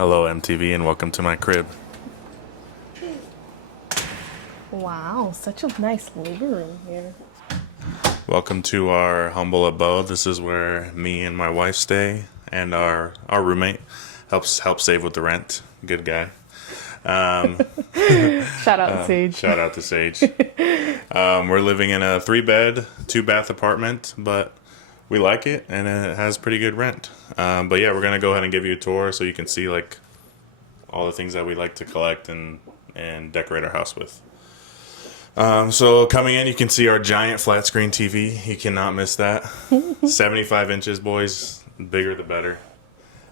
Hello, MTV, and welcome to my crib. Wow, such a nice living room here. Welcome to our humble abode. This is where me and my wife stay, and our roommate helps save with the rent. Good guy. Shout out Sage. Shout out to Sage. We're living in a 3-bed, 2-bath apartment, but we like it, and it has pretty good rent. But yeah, we're gonna go ahead and give you a tour so you can see like all the things that we like to collect and decorate our house with. So coming in, you can see our giant flat screen TV. You cannot miss that. 75 inches, boys. Bigger the better.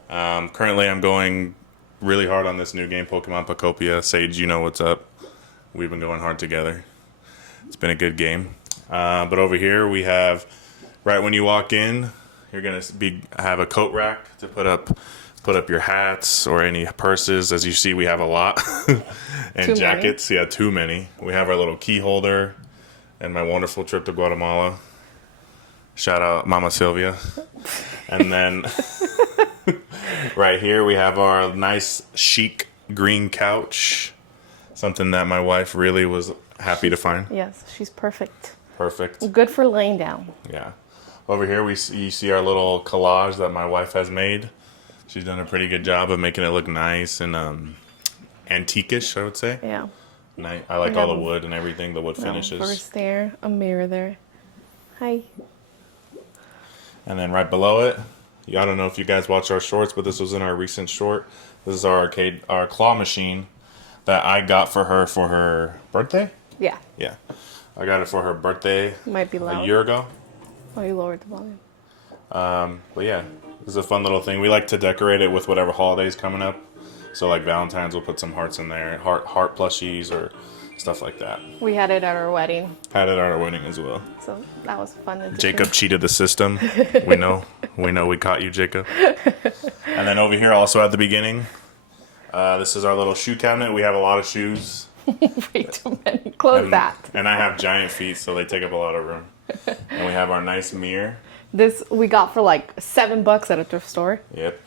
Currently, I'm going really hard on this new game, Pokemon Pocopia. Sage, you know what's up. We've been going hard together. It's been a good game. But over here, we have, right when you walk in, you're going to have a coat rack to put up your hats or any purses. As you see, we have a lot. And Too jackets. Many. Yeah, too many. We have our little key holder and my wonderful trip to Guatemala. Shout out Mama Sylvia. And then right here we have our nice chic green couch. Something that my wife really was happy to find. Yes, she's perfect. Perfect. Good for laying down. Yeah. Over here you see our little collage that my wife has made. She's done a pretty good job of making it look nice and antique-ish, I would say. Yeah. I like all the wood and everything, the wood finishes. Verse there, a mirror there. Hi. And then right below it, I don't know if you guys watched our shorts, but this was in our recent short. This is our claw machine that I got for her birthday. Yeah. Yeah, I got it for her birthday. Might be loud. A year ago. Oh, you lowered the volume. But yeah, this is a fun little thing. We like to decorate it with whatever holiday's coming up. So like Valentine's, we'll put some hearts in there, heart plushies or stuff like that. We had it at our wedding. Had it at our wedding as well. So that was fun. Addition. Jacob cheated the system. We know we caught you, Jacob. And then over here, also at the beginning, this is our little shoe cabinet. We have a lot of shoes. Way too many. Close that. And I have giant feet, so they take up a lot of room. And we have our nice mirror. This we got for like $7 at a thrift store. Yep.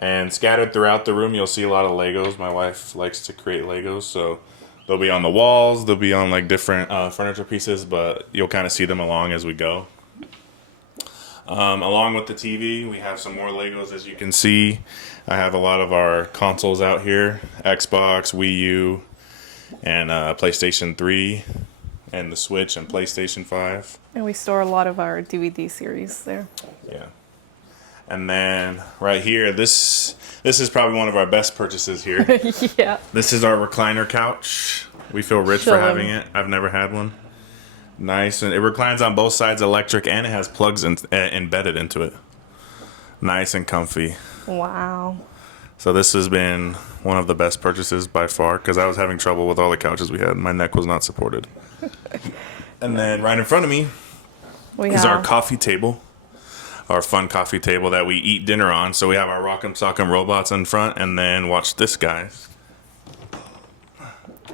And scattered throughout the room, you'll see a lot of Legos. My wife likes to create Legos, so they'll be on the walls. They'll be on like different furniture pieces, but you'll kind of see them along as we go. Along with the TV, we have some more Legos, as you can see. I have a lot of our consoles out here: Xbox, Wii U, and PlayStation 3, and the Switch and PlayStation 5. And we store a lot of our DVD series there. Yeah. And then right here, this is probably one of our best purchases here. Yeah. This is our recliner couch. We feel rich for having it. I've never had one. Nice, and it reclines on both sides, electric, and it has plugs embedded into it. Nice and comfy. Wow. So this has been one of the best purchases by far because I was having trouble with all the couches we had. My neck was not supported. And then right in front of me is our coffee table. Our fun coffee table that we eat dinner on. So we have our Rock'em Sock'em robots in front, and then watch this, guys.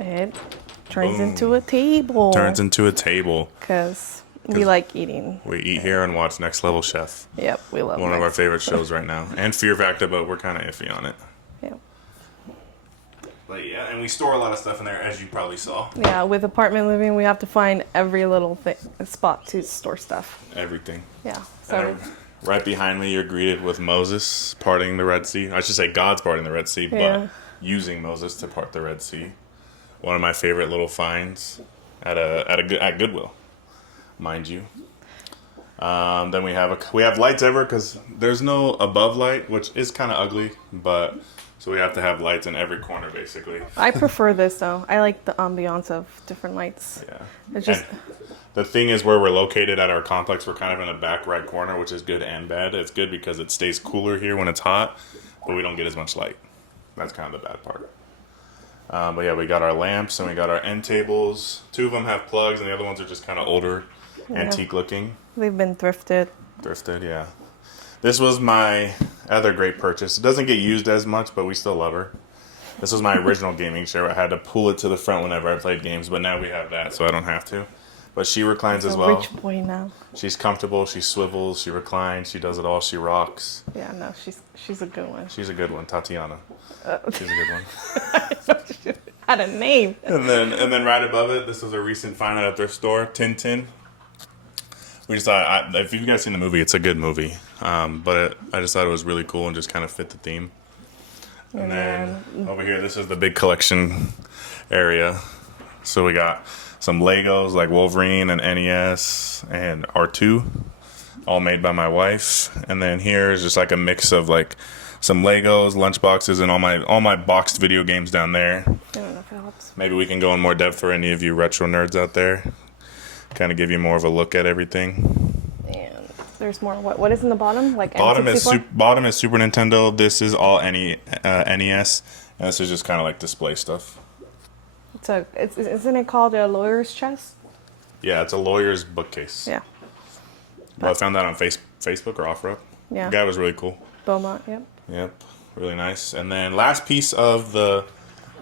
It turns into a table. Turns into a table. Because we like eating. We eat here and watch Next Level Chef. Yep, we love One of our favorite shows right now. And Fear Factor, but we're kind of iffy on it. Yep. But yeah, and we store a lot of stuff in there, as you probably saw. Yeah, with apartment living, we have to find every little spot to store stuff. Everything. Yeah. So. Right behind me, you're greeted with Moses parting the Red Sea. I should say God's parting the Red Sea, but using Moses to part the Red Sea. One of my favorite little finds at Goodwill, mind you. Then we have lights everywhere because there's no above light, which is kind of ugly, but so we have to have lights in every corner basically. I prefer this though. I like the ambiance of different lights. Yeah. It's just. The thing is, where we're located at our complex, we're kind of in the back right corner, which is good and bad. It's good because it stays cooler here when it's hot, but we don't get as much light. That's kind of the bad part. But yeah, we got our lamps and we got our end tables. 2 of them have plugs and the other ones are just kind of older, antique looking. They've been thrifted. Thrifted, yeah. This was my other great purchase. It doesn't get used as much, but we still love her. This was my original gaming chair. I had to pull it to the front whenever I played games, but now we have that, so I don't have to. But she reclines as A well. rich boy now. She's comfortable. She swivels. She reclines. She does it all. She rocks. Yeah, no, she's a good one. She's a good one, Tatiana. She's a good one. She had a name. And then right above it, this is a recent find at a thrift store, Tintin. We just thought, if you guys seen the movie, it's a good movie. But I just thought it was really cool and just kind of fit the theme. And then over here, this is the big collection area. So we got some Legos like Wolverine and NES and R2, all made by my wife. And then here is just like a mix of like some Legos, lunchboxes, and all my boxed video games down there. I don't know if it helps. Maybe we can go in more depth for any of you retro nerds out there. Kind of give you more of a look at everything. And there's more. What is in the bottom? Like Bottom N64? bottom is Super Nintendo. This is all NES, and this is just kind of like display stuff. Isn't it called a lawyer's chest? Yeah, it's a lawyer's bookcase. Yeah. Well, I found that on Facebook or OfferUp. Yeah. The guy was really cool. Beaumont. Yep. Yep, really nice. And then last piece of the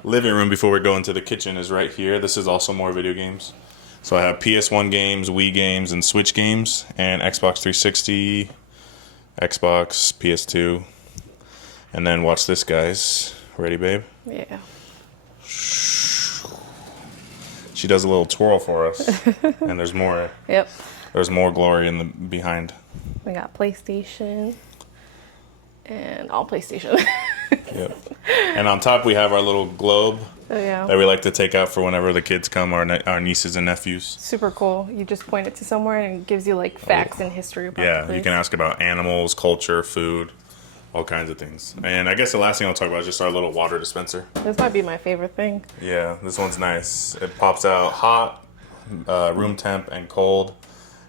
living room before we go into the kitchen is right here. This is also more video games. So I have PS1 games, Wii games, and Switch games, and Xbox 360, Xbox, PS2. And then watch this, guys. Ready, babe? Yeah. She does a little twirl for us. And there's more. Yep. There's more glory in the behind. We got PlayStation. And all PlayStation. Yep. And on top we have our little globe Yeah. that we like to take out for whenever the kids come, our nieces and nephews. Super cool. You just point it to somewhere and it gives you like facts and history about the Yeah, place. you can ask about animals, culture, food, all kinds of things. And I guess the last thing I'll talk about is just our little water dispenser. This might be my favorite thing. Yeah, this one's nice. It pops out hot, room temp, and cold.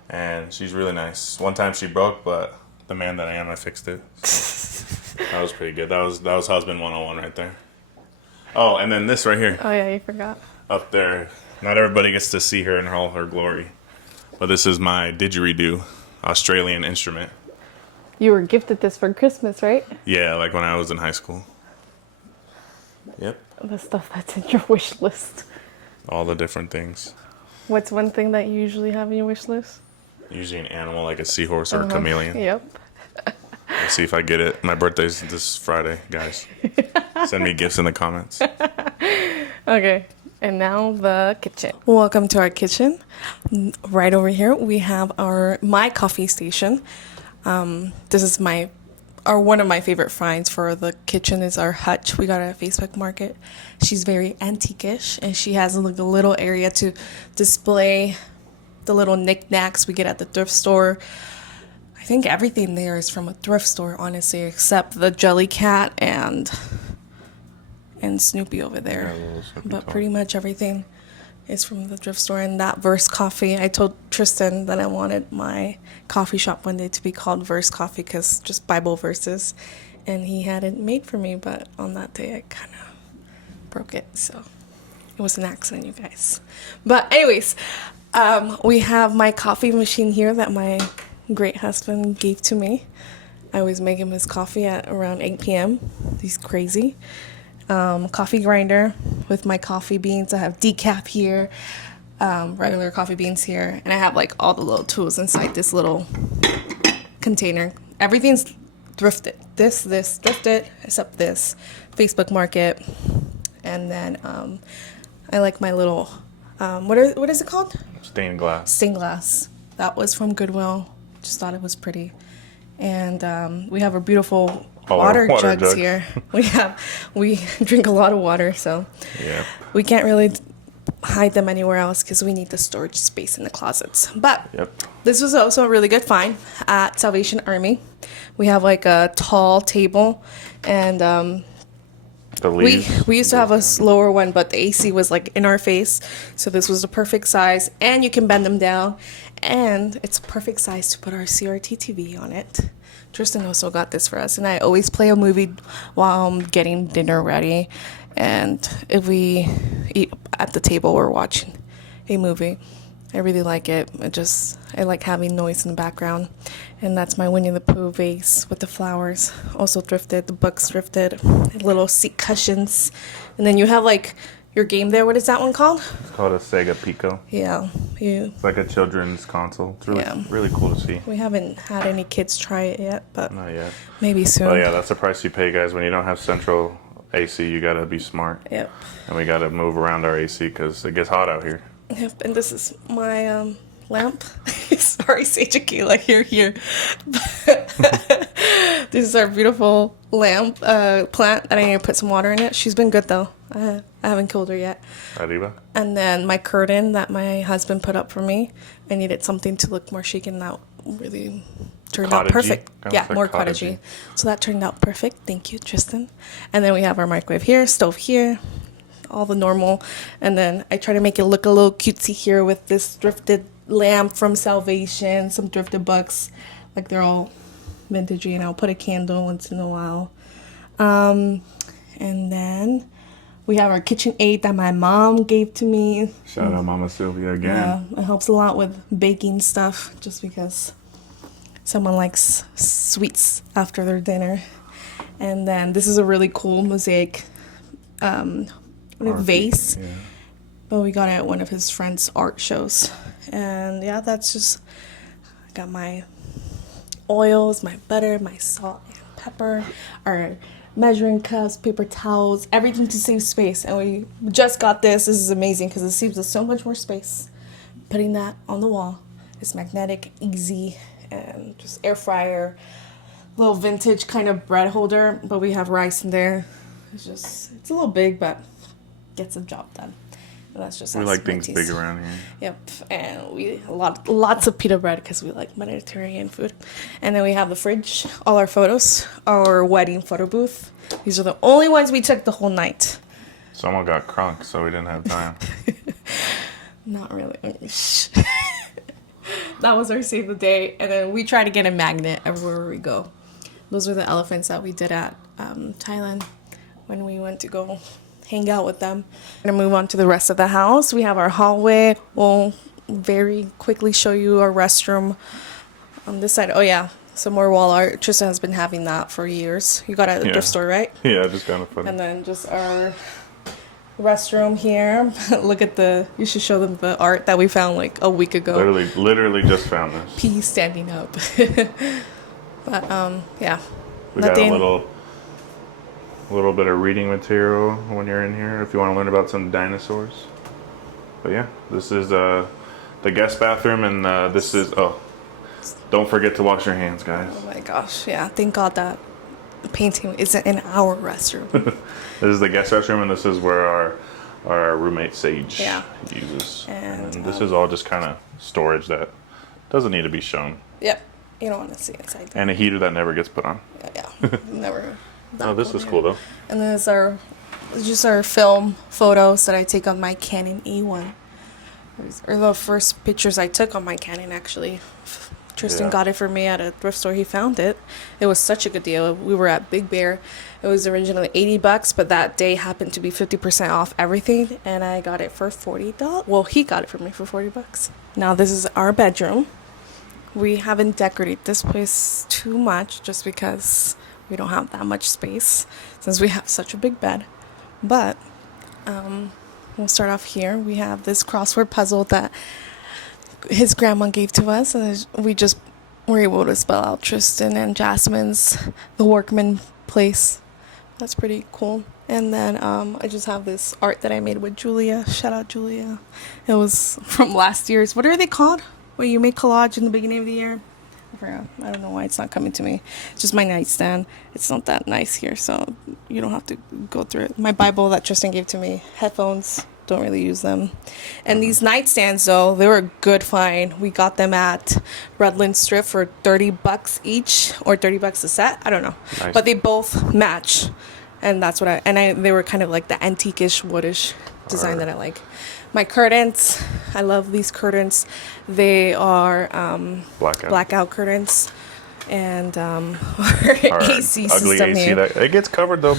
And she's really nice. One time she broke, but the man that I am, I fixed it. So that was pretty good. That was husband 101 right there. Oh, and then this right here. Oh yeah, you forgot. Up there. Not everybody gets to see her in all her glory. But this is my didgeridoo, Australian instrument. You were gifted this for Christmas, right? Yeah, like when I was in high school. Yep. The stuff that's in your wish list. All the different things. What's one thing that you usually have in your wish list? Usually an animal like a seahorse or a chameleon. Yep. Let's see if I get it. My birthday's this Friday, guys. Send me gifts in the comments. Okay. And now the kitchen. Welcome to our kitchen. Right over here we have my coffee station. This is one of my favorite finds for the kitchen is our hutch we got at Facebook Market. She's very antique-ish and she has like a little area to display the little knickknacks we get at the thrift store. I think everything there is from a thrift store, honestly, except the Jelly Cat and Snoopy over there. Yeah, little Snoopy But toy. pretty much everything is from the thrift store. And that Verse Coffee, I told Tristan that I wanted my coffee shop one day to be called Verse Coffee because just Bible verses. And he had it made for me, but on that day I kind of broke it. So it was an accident, you guys. But anyways, we have my coffee machine here that my great husband gave to me. I always make him his coffee at around 8 p.m. He's crazy. Coffee grinder with my coffee beans. I have decaf here, regular coffee beans here, and I have like all the little tools inside this little container. Everything's thrifted. This thrifted, except this Facebook Market. And then I like my little what is it called? Stained glass. Stained glass. That was from Goodwill. Just thought it was pretty. And we have a beautiful water jugs here. We drink a lot of water, so Yeah. we can't really hide them anywhere else because we need the storage space in the closets. But Yep. this was also a really good find at Salvation Army. We have like a tall table, and The leaves. we used to have a slower one, but the AC was like in our face, so this was the perfect size, and you can bend them down, and it's a perfect size to put our CRT TV on it. Tristan also got this for us, and I always play a movie while I'm getting dinner ready, and if we eat at the table or watching a movie, I really like it. I like having noise in the background, and that's my Winnie the Pooh vase with the flowers, also thrifted. The books thrifted, little seat cushions, and then you have like your game there. What is that one called? It's called a Sega Pico. Yeah, It's like a children's console. It's really, really cool to see. We haven't had any kids try it yet, but Not yet. maybe soon. Well, yeah, that's the price you pay, guys. When you don't have central AC, you gotta be smart. Yep. And we gotta move around our AC because it gets hot out here. Yep. And this is my lamp. Sorry, say Tequila. Here. This is our beautiful lamp plant that I need to put some water in it. She's been good though. I haven't killed her yet. Arriba. And then my curtain that my husband put up for me. I needed something to look more chic, and that really turned out perfect. Yeah, more cottagey. So that turned out perfect. Thank you, Tristan. And then we have our microwave here, stove here, all the normal. And then I try to make it look a little cutesy here with this thrifted lamp from Salvation, some thrifted books. Like they're all vintagey, and I'll put a candle once in a while. And then we have our KitchenAid that my mom gave to me. Shout out Mama Sylvia again. Yeah, it helps a lot with baking stuff, just because someone likes sweets after their dinner. And then this is a really cool mosaic vase. Yeah. But we got it at one of his friend's art shows. And yeah, that's just, I got my oils, my butter, my salt and pepper, our measuring cups, paper towels, everything to save space. And we just got this. This is amazing because it saves us so much more space. Putting that on the wall. It's magnetic, easy, and just air fryer. Little vintage kind of bread holder, but we have rice in there. It's a little big, but gets the job done. And that's just we like things big around here. Yep, and we lots of pita bread because we like Mediterranean food. And then we have the fridge, all our photos, our wedding photo booth. These are the only ones we took the whole night. Someone got crunk, so we didn't have time. Not really. That was our save the day, and then we try to get a magnet everywhere we go. Those are the elephants that we did at Thailand when we went to go hang out with them. We're gonna move on to the rest of the house. We have our hallway. We'll very quickly show you our restroom on this side. Oh yeah, some more wall art. Tristan has been having that for years. You got it at the thrift store, right? Yeah, just kind of funny. And then just our restroom here. Look at you should show them the art that we found like a week ago. Literally just found this. Pee standing up. But yeah. We got a little bit of reading material when you're in here if you want to learn about some dinosaurs. But yeah, this is the guest bathroom, and this is don't forget to wash your hands, guys. Oh my gosh, yeah. Thank God that the painting isn't in our restroom. This is the guest restroom, and this is where our roommate Sage uses. And this is all just kind of storage that doesn't need to be shown. Yep. You don't want to see inside there. And a heater that never gets put on. Yeah. Never. Oh, this is cool though. And then it's just our film photos that I take on my Canon E1. These are the first pictures I took on my Canon, actually. Tristan got it for me at a thrift store. He found it. It was such a good deal. We were at Big Bear. It was originally $80, but that day happened to be 50% off everything, and I got it for $40. Well, he got it for me for $40. Now this is our bedroom. We haven't decorated this place too much just because we don't have that much space since we have such a big bed. But we'll start off here. We have this crossword puzzle that his grandma gave to us, and we just were able to spell out Tristan and Jasmine's The Workman Place. That's pretty cool. And then I just have this art that I made with Julia. Shout out Julia. It was from last year's. What are they called? Where you make collage in the beginning of the year? I forgot. I don't know why it's not coming to me. It's just my nightstand. It's not that nice here, so you don't have to go through it. My Bible that Tristan gave to me. Headphones. Don't really use them. And these nightstands, though, they were a good find. We got them at Redlands Thrift for $30 each, or $30 a set. I don't know. Nice. But they both match. And that's what they were kind of like the antique-ish, woodish design that I like. My curtains, I love these curtains. They are blackout curtains, and our AC ugly system AC here. that it gets covered though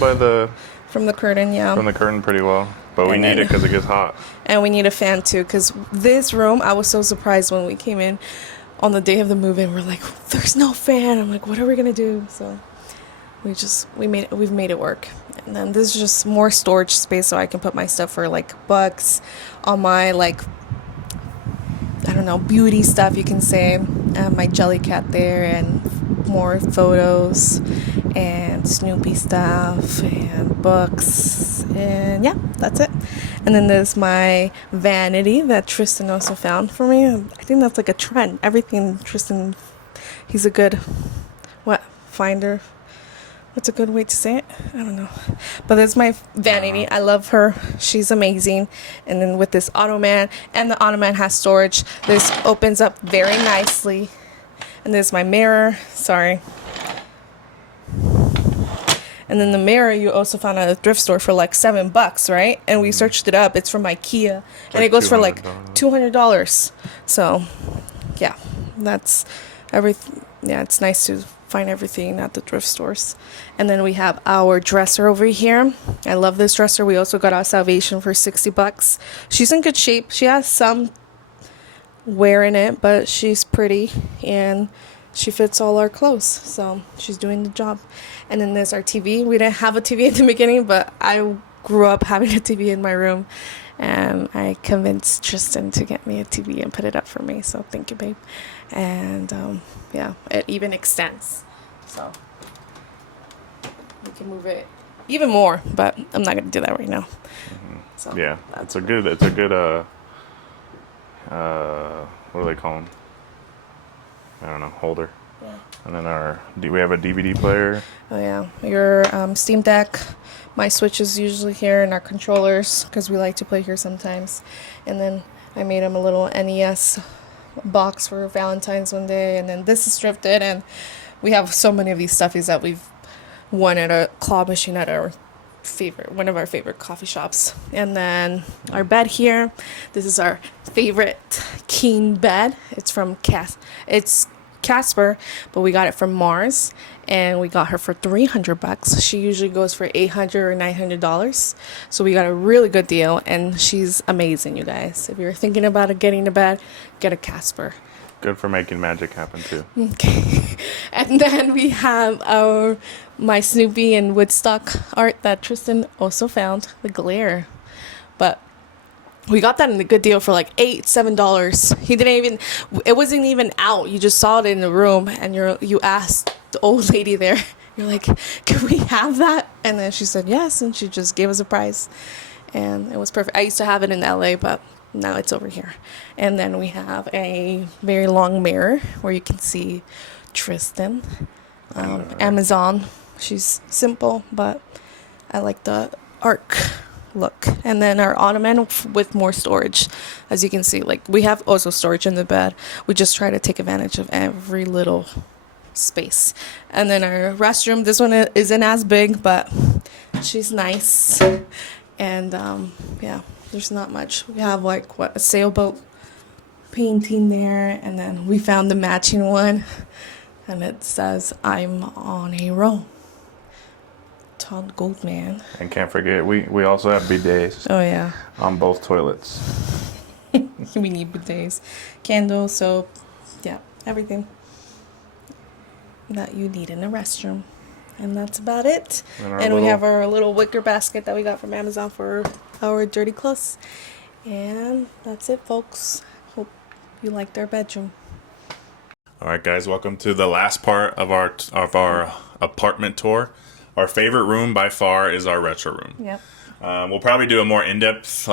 From the curtain, yeah. From the curtain pretty well, but we need it because it gets hot. And we need a fan too, because this room, I was so surprised when we came in on the day of the move-in. We're like, there's no fan. I'm like, what are we gonna do? So we've made it work. And then this is just more storage space so I can put my stuff for like books, all my like, I don't know, beauty stuff you can say. My jelly cat there, and more photos and Snoopy stuff and books, and yeah, that's it. And then there's my vanity that Tristan also found for me. I think that's like a trend. Everything Tristan, he's a good finder. What's a good way to say it? I don't know. But that's my vanity. I love her. She's amazing. And then with this ottoman, and the ottoman has storage. This opens up very nicely. And there's my mirror. Sorry. And then the mirror you also found at a thrift store for like $7, right? And we searched it up. It's from IKEA. And it goes for like $200. So, yeah. That's everything. Yeah, it's nice to find everything at the thrift stores. And then we have our dresser over here. I love this dresser. We also got our Salvation for $60. She's in good shape. She has some wear in it, but she's pretty and she fits all our clothes, so she's doing the job. And then there's our TV. We didn't have a TV at the beginning, but I grew up having a TV in my room, and I convinced Tristan to get me a TV and put it up for me, so thank you, babe. And yeah, it even extends, so we can move it even more, but I'm not gonna do that right now. So Yeah, it's a good what do they call them? I don't know, holder. Yeah. And then we have a DVD player. Oh yeah, your Steam Deck. My Switch is usually here, and our controllers, because we like to play here sometimes. And then I made him a little NES box for Valentine's one day. And then this is Thrifted, and we have so many of these stuffies that we've won at a claw machine at one of our favorite coffee shops. And then our bed here. This is our favorite king bed. It's from It's Casper, but we got it from Mars, and we got her for $300. She usually goes for $800 or $900, so we got a really good deal, and she's amazing, you guys. If you're thinking about getting a bed, get a Casper. Good for making magic happen too. Okay. And then we have my Snoopy and Woodstock art that Tristan also found, the glare. But we got that in a good deal for like $7. It wasn't even out. You just saw it in the room, and you asked the old lady there, you're like, can we have that? And then she said yes, and she just gave us a price, and it was perfect. I used to have it in LA, but now it's over here. And then we have a very long mirror where you can see Tristan. Amazon. She's simple, but I like the arc look. And then our ottoman with more storage. As you can see, like, we have also storage in the bed. We just try to take advantage of every little space. And then our restroom, this one isn't as big, but she's nice. And yeah, there's not much. We have like a sailboat painting there, and then we found the matching one, and it says I'm on a roll. Todd Goldman. And can't forget, we also have bidets. Oh yeah. On both toilets. We need bidets, candles, soap, yeah, everything that you need in a restroom. And that's about it. And we have our little wicker basket that we got from Amazon for our dirty clothes. And that's it, folks. Hope you liked our bedroom. All right, guys, welcome to the last part of our apartment tour. Our favorite room by far is our retro room. Yep. We'll probably do a more in-depth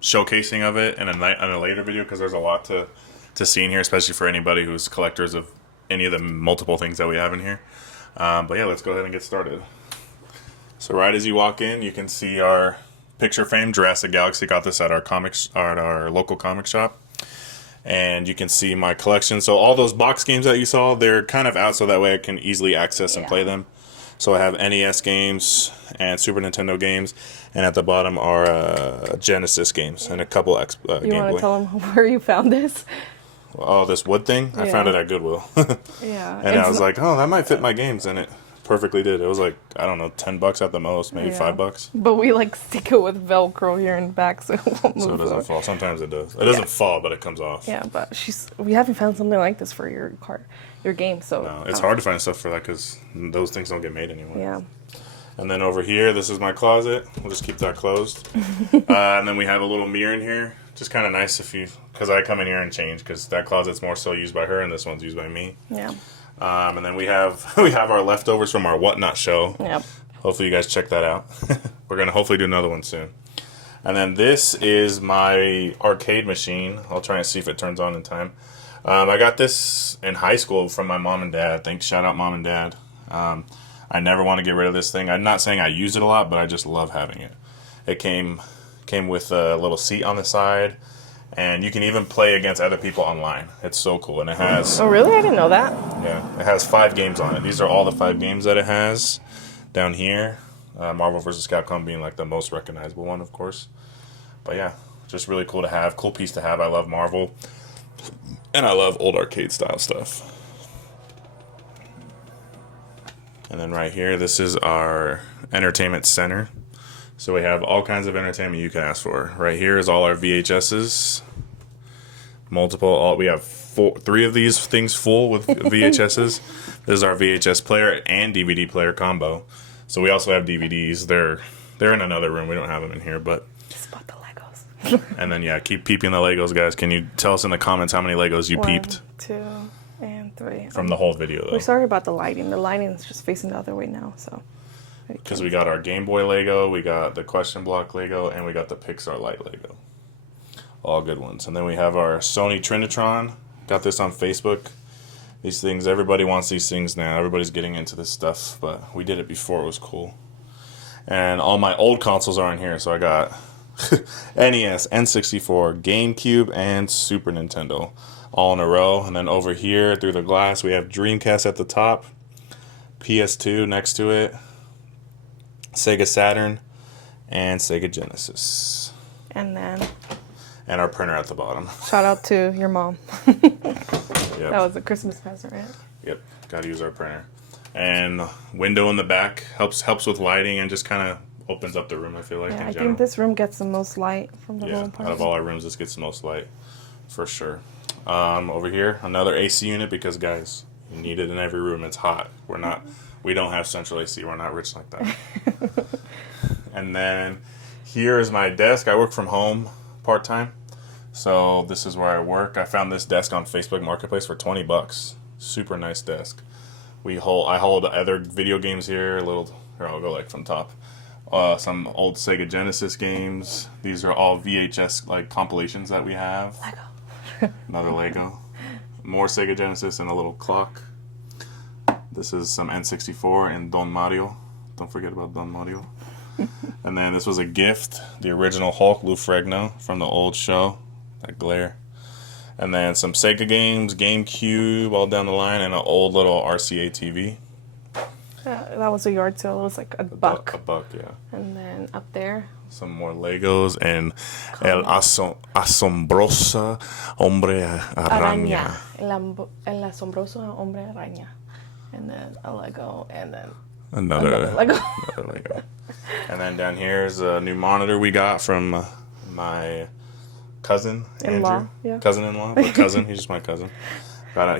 showcasing of it in a later video, because there's a lot to see in here, especially for anybody who's collectors of any of the multiple things that we have in here. But yeah, let's go ahead and get started. So right as you walk in, you can see our picture frame Jurassic Galaxy. Got this at our local comic shop. And you can see my collection. So all those box games that you saw, they're kind of out so that way I can easily access and play them. So I have NES games and Super Nintendo games, and at the bottom are Genesis games and a couple Game Boy. You want to tell them where you found this? Oh, this wood thing? I found it at Goodwill. Yeah. And I was like, oh, that might fit my games, and it perfectly did. It was like, I don't know, $10 at the most, maybe $5. But we stick it with Velcro here in the back, so it won't move. So it doesn't fall. Sometimes it does. It doesn't fall, but it comes off. Yeah, but we haven't found something like this for your cart. your game. So No, it's hard to find stuff for that because those things don't get made anymore. Yeah. And then over here, this is my closet. We'll just keep that closed. And then we have a little mirror in here. Just kind of nice if you, because I come in here and change, because that closet's more so used by her, and this one's used by me. Yeah. And then we have our leftovers from our Whatnot show. Yep. Hopefully you guys check that out. We're gonna hopefully do another one soon. And then this is my arcade machine. I'll try and see if it turns on in time. I got this in high school from my mom and dad. Thanks, shout out mom and dad. I never want to get rid of this thing. I'm not saying I use it a lot, but I just love having it. It came with a little seat on the side, and you can even play against other people online. It's so cool, and it has... Oh, really? I didn't know that. Yeah, it has 5 games on it. These are all the 5 games that it has down here. Marvel vs. Capcom being like the most recognizable one, of course. But yeah, just really cool to have. Cool piece to have. I love Marvel, and I love old arcade style stuff. And then right here, this is our entertainment center. So we have all kinds of entertainment you can ask for. Right here is all our VHSs. We have 3 of these things full with VHSs. This is our VHS player and DVD player combo. So we also have DVDs. They're in another room. We don't have them in here, but... Just bought the Legos. And then, yeah, keep peeping the Legos, guys. Can you tell us in the comments how many Legos you 1, peeped? 2, and 3. From the whole video, though. We're sorry about the lighting. The lighting is just facing the other way now, so... Because we got our Game Boy Lego, we got the Question Block Lego, and we got the Pixar Light Lego. All good ones. And then we have our Sony Trinitron. Got this on Facebook. These things, everybody wants these things now. Everybody's getting into this stuff, but we did it before it was cool. And all my old consoles are in here, so I got NES, N64, GameCube, and Super Nintendo all in a row. And then over here, through the glass, we have Dreamcast at the top, PS2 next to it, Sega Saturn, and Sega Genesis. And then... And our printer at the bottom. Shout out to your mom. Yep. That was a Christmas present, right? Yep, got to use our printer. And window in the back helps with lighting and just kind of opens up the room, I feel like, Yeah, in I general. think this room gets the most light from the whole Out apartment. of all our rooms, this gets the most light, for sure. Over here, another AC unit, because, guys, you need it in every room. It's hot. We don't have central AC. We're not rich like that. And then here is my desk. I work from home part-time. So this is where I work. I found this desk on Facebook Marketplace for $20. Super nice desk. I hold other video games here. Here, I'll go like from top. Some old Sega Genesis games. These are all VHS like compilations that we have. Lego. Another Lego. More Sega Genesis and a little clock. This is some N64 and Don Mario. Don't forget about Don Mario. And then this was a gift. The original Hulk, Lou Ferrigno from the old show. That glare. And then some Sega games, GameCube, all down the line, and an old little RCA TV. That was a yard sale. It was like a buck. A buck, yeah. And then up there. Some more Legos and El Asombrosa Hombre Araña. El asombroso hombre araña. And then a Lego, and then Another Lego. another Lego. And then down here is a new monitor we got from my cousin, In-law, Andrew. yeah. Cousin-in-law, but cousin. He's just my cousin.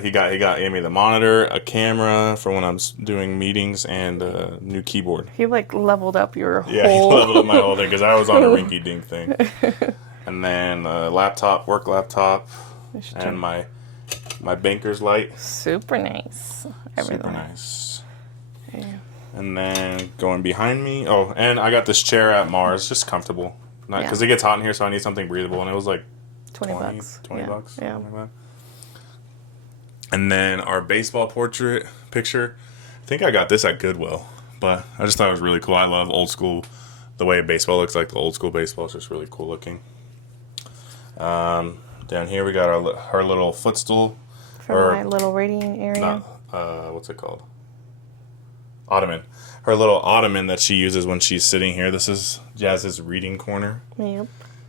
He gave me the monitor, a camera for when I'm doing meetings, and a new keyboard. He like leveled up your Yeah, whole... he leveled up my whole thing because I was on a rinky-dink thing. And then a laptop, work laptop, and my banker's light. Super nice. Everything. Super nice. Yeah. And then going behind me, and I got this chair at Mars, just comfortable. Because it gets hot in here, so I need something breathable, and it was like 20 bucks. 20 bucks, Yeah. something like that. And then our baseball portrait picture, I think I got this at Goodwill, but I just thought it was really cool. I love old school, the way baseball looks like the old school baseball. It's just really cool looking. Down here we got her little footstool. For my little reading area. What's it called? Ottoman. Her little ottoman that she uses when she's sitting here. This is Jazz's reading corner. Yep.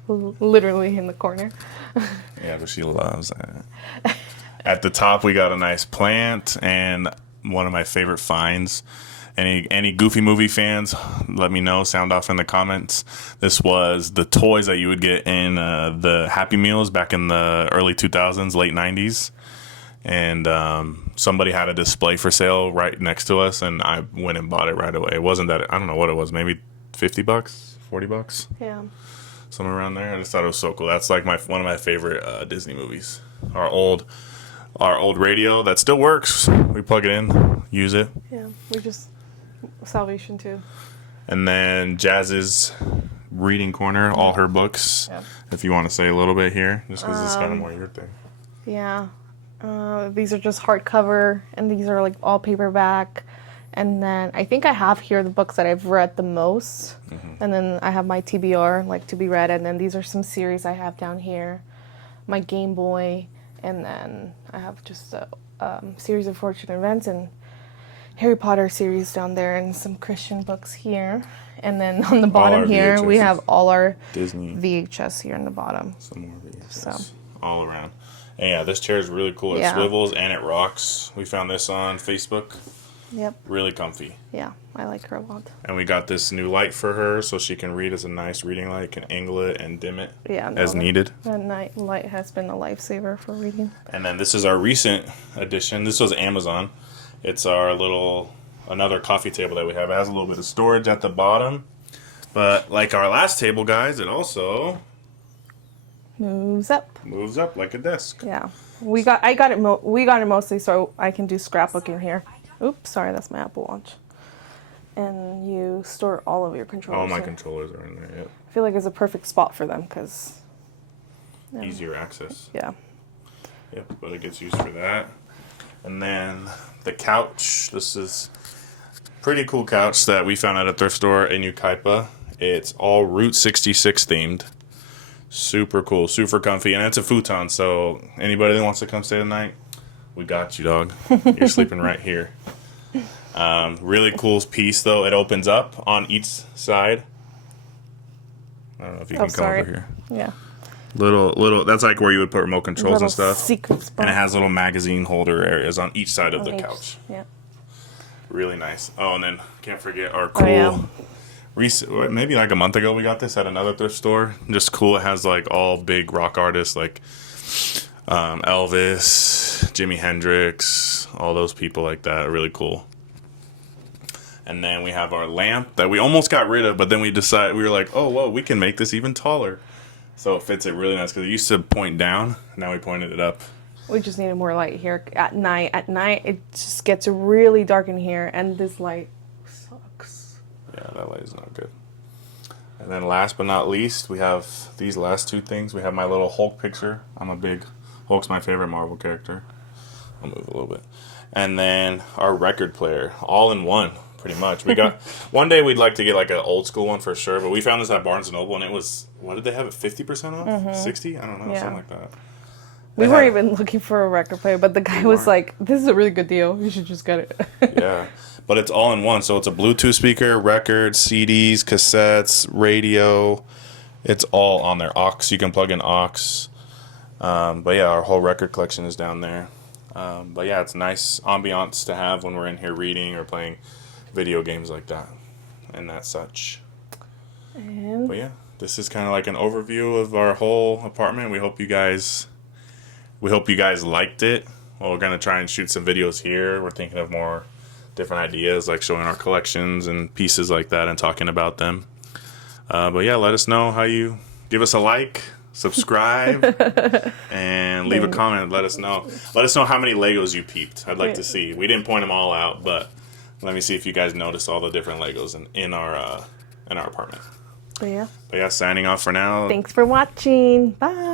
Literally in the corner. Yeah, but she loves that. At the top, we got a nice plant and one of my favorite finds. Any Goofy movie fans, let me know. Sound off in the comments. This was the toys that you would get in the Happy Meals back in the early 2000s, late 90s. and somebody had a display for sale right next to us, and I went and bought it right away. It wasn't that, I don't know what it was, maybe $50, $40, Yeah. somewhere around there. I just thought it was so cool. That's like one of my favorite Disney movies. Our old radio that still works. We plug it in, use it. Yeah. We just Salvation too. And then Jazz's reading corner, all her books. Yeah. If you want to say a little bit here, just because it's kind of more your thing. Yeah. These are just hardcover, and these are like all paperback. And then I think I have here the books that I've read the most. And then I have my TBR, like to be read. And then these are some series I have down here. My Game Boy. And then I have just a series of Fortune Events and Harry Potter series down there, and some Christian books here. And then on the bottom here, we have all our Disney VHS here in the bottom. Some more VHS. So. All around. And yeah, this chair is really cool. It swivels and it rocks. We found this on Facebook. Yep. Really comfy. Yeah, I like her a lot. And we got this new light for her so she can read as a nice reading light, can angle it and dim it as needed. That night light has been a lifesaver for reading. And then this is our recent addition. This was Amazon. It's our another coffee table that we have. It has a little bit of storage at the bottom. But like our last table, guys, it also moves up like a desk. Yeah. We got it mostly so I can do scrapbooking here. Oops, sorry, that's my Apple Watch. And you store all of your controllers. All my controllers are in there, yep. I feel like it's a perfect spot for them because... easier access. Yeah. Yep, but it gets used for that. And then the couch. This is a pretty cool couch that we found at a thrift store in Ukaipa. It's all Route 66 themed. Super cool, super comfy, and it's a futon, so anybody that wants to come stay the night, we got you, dog. You're sleeping right here. Really cool piece, though. It opens up on each side. I don't know if you can come over here. Yeah. Little. That's like where you would put remote controls and stuff. Secret spot. And it has little magazine holder areas on each side of the couch. Yeah. Really nice. Oh, and then can't forget our cool. Maybe like a month ago we got this at another thrift store. Just cool. It has like all big rock artists like Elvis, Jimi Hendrix, all those people like that. Really cool. And then we have our lamp that we almost got rid of, but then we were like, oh, whoa, we can make this even taller. So it fits it really nice because it used to point down. Now we pointed it up. We just needed more light here at night. At night, it just gets really dark in here, and this light sucks. Yeah, that light is not good. And then last but not least, we have these last two things. We have my little Hulk picture. Hulk's my favorite Marvel character. I'll move a little bit. And then our record player, all in one, pretty much. We got one day we'd like to get like an old school one for sure, but we found this at Barnes & Noble, and it was, what did they have it, 50% off? 60? I don't know, something like that. We weren't even looking for a record player, but the guy was like, this is a really good deal. You should just get it. Yeah. But it's all in one. So it's a Bluetooth speaker, records, CDs, cassettes, radio. It's all on there. Aux. You can plug in aux. But yeah, our whole record collection is down there. But yeah, it's nice ambiance to have when we're in here reading or playing video games like that. And that such. But yeah, this is kind of like an overview of our whole apartment. We hope you guys liked it. Well, we're going to try and shoot some videos here. We're thinking of more different ideas, like showing our collections and pieces like that and talking about them. But yeah, let us know how you give us a like, subscribe, and leave a comment. Let us know how many Legos you peeped. I'd like to see. We didn't point them all out, but let me see if you guys noticed all the different Legos in our apartment. But yeah, signing off for now. Thanks for watching. Bye.